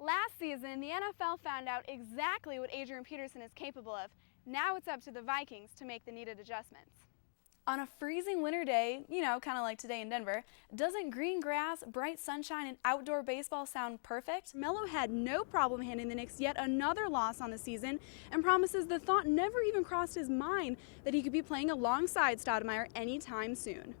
Last season, the NFL found out exactly what Adrian Peterson is capable of. Now it's up to the Vikings to make the needed adjustments. On a freezing winter day, kind of like today in Denver, doesn't green grass, bright sunshine, and outdoor baseball sound perfect? Mello had no problem handing the Knicks yet another loss on the season and promises the thought never even crossed his mind that he could be playing alongside Stoudemire anytime soon.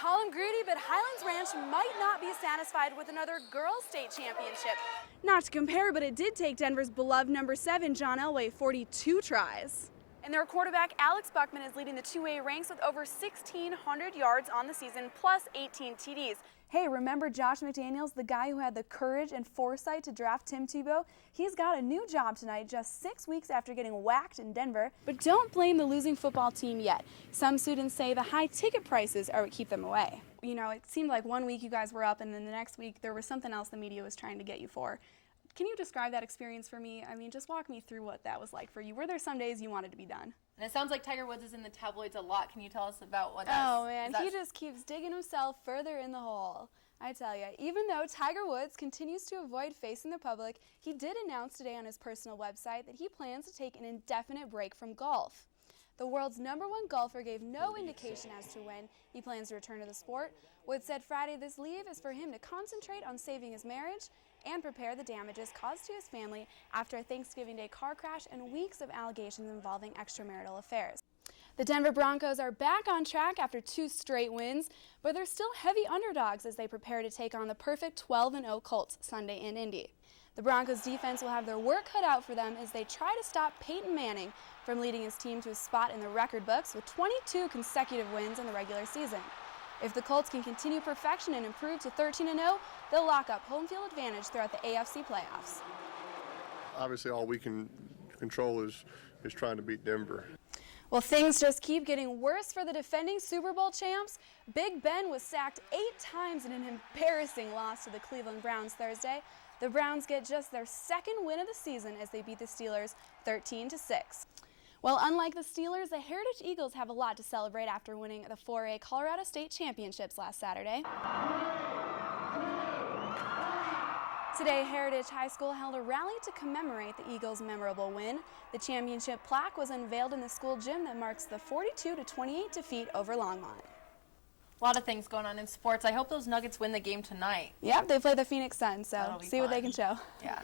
Call him greedy, but Highlands Ranch might not be satisfied with another girls' state championship. Not to compare, but it did take Denver's beloved number 7, John Elway, 42 tries. And their quarterback, Alex Buckman, is leading the 2A ranks with over 1,600 yards on the season, plus 18 TDs. Hey, remember Josh McDaniels, the guy who had the courage and foresight to draft Tim Tebow? He's got a new job tonight, just 6 weeks after getting whacked in Denver. But don't blame the losing football team yet. Some students say the high ticket prices are what keep them away. It seemed like one week you guys were up, and then the next week there was something else the media was trying to get you for. Can you describe that experience for me? Just walk me through what that was like for you. Were there some days you wanted to be done? And it sounds like Tiger Woods is in the tabloids a lot. Can you tell us about what that's? Oh man, he just keeps digging himself further in the hole. I tell you, even though Tiger Woods continues to avoid facing the public, he did announce today on his personal website that he plans to take an indefinite break from golf. The world's #1 golfer gave no indication as to when he plans to return to the sport. Woods said Friday this leave is for him to concentrate on saving his marriage and prepare the damages caused to his family after a Thanksgiving Day car crash and weeks of allegations involving extramarital affairs. The Denver Broncos are back on track after 2 straight wins, but they're still heavy underdogs as they prepare to take on the perfect 12-0 Colts Sunday in Indy. The Broncos defense will have their work cut out for them as they try to stop Peyton Manning from leading his team to a spot in the record books with 22 consecutive wins in the regular season. If the Colts can continue perfection and improve to 13-0, they'll lock up home field advantage throughout the AFC playoffs. Obviously, all we can control is trying to beat Denver. Well, things just keep getting worse for the defending Super Bowl champs. Big Ben was sacked 8 times in an embarrassing loss to the Cleveland Browns Thursday. The Browns get just their 2nd win of the season as they beat the Steelers 13-6. Well, unlike the Steelers, the Heritage Eagles have a lot to celebrate after winning the 4A Colorado State Championships last Saturday. Today, Heritage High School held a rally to commemorate the Eagles' memorable win. The championship plaque was unveiled in the school gym that marks the 42-28 defeat over Longmont. A lot of things going on in sports. I hope those Nuggets win the game tonight. Yep, they play the Phoenix Suns, so see what they can show. Yeah.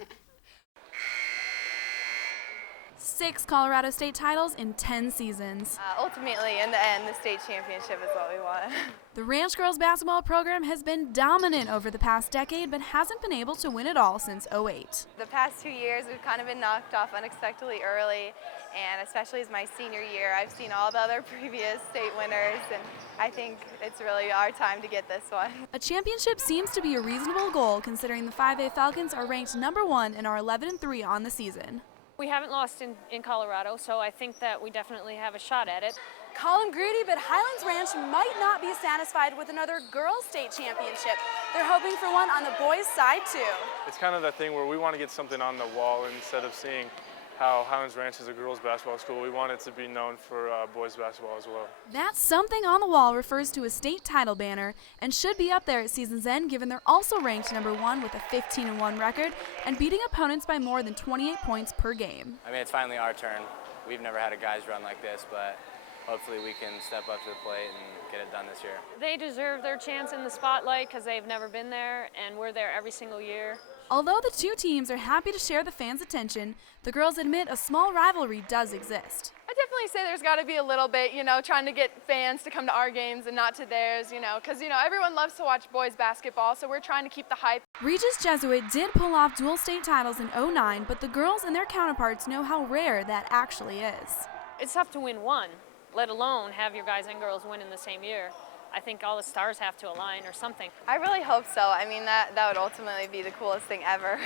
6 Colorado State titles in 10 seasons. Ultimately, in the end, the state championship is what we want. The Ranch Girls basketball program has been dominant over the past decade, but hasn't been able to win it all since '08. The past 2 years, we've kind of been knocked off unexpectedly early, and especially as my senior year, I've seen all the other previous state winners, and I think it's really our time to get this one. A championship seems to be a reasonable goal, considering the 5A Falcons are ranked #1 and are 11-3 on the season. We haven't lost in Colorado, so I think that we definitely have a shot at it. Call him greedy, but Highlands Ranch might not be satisfied with another girls' state championship. They're hoping for one on the boys' side, too. It's kind of that thing where we want to get something on the wall instead of seeing how Highlands Ranch is a girls' basketball school. We want it to be known for boys' basketball as well. That something on the wall refers to a state title banner and should be up there at season's end, given they're also ranked #1 with a 15-1 record and beating opponents by more than 28 points per game. It's finally our turn. We've never had a guys run like this, but hopefully we can step up to the plate and get it done this year. They deserve their chance in the spotlight because they've never been there, and we're there every single year. Although the 2 teams are happy to share the fans' attention, the girls admit a small rivalry does exist. I definitely say there's got to be a little bit, trying to get fans to come to our games and not to theirs, because, everyone loves to watch boys basketball, so we're trying to keep the hype. Regis Jesuit did pull off dual state titles in '09, but the girls and their counterparts know how rare that actually is. It's tough to win one, let alone have your guys and girls win in the same year. I think all the stars have to align or something. I really hope so. That would ultimately be the coolest thing ever,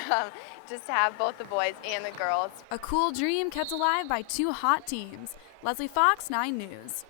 just to have both the boys and the girls. A cool dream kept alive by 2 hot teams. Leslie Fox, 9 News.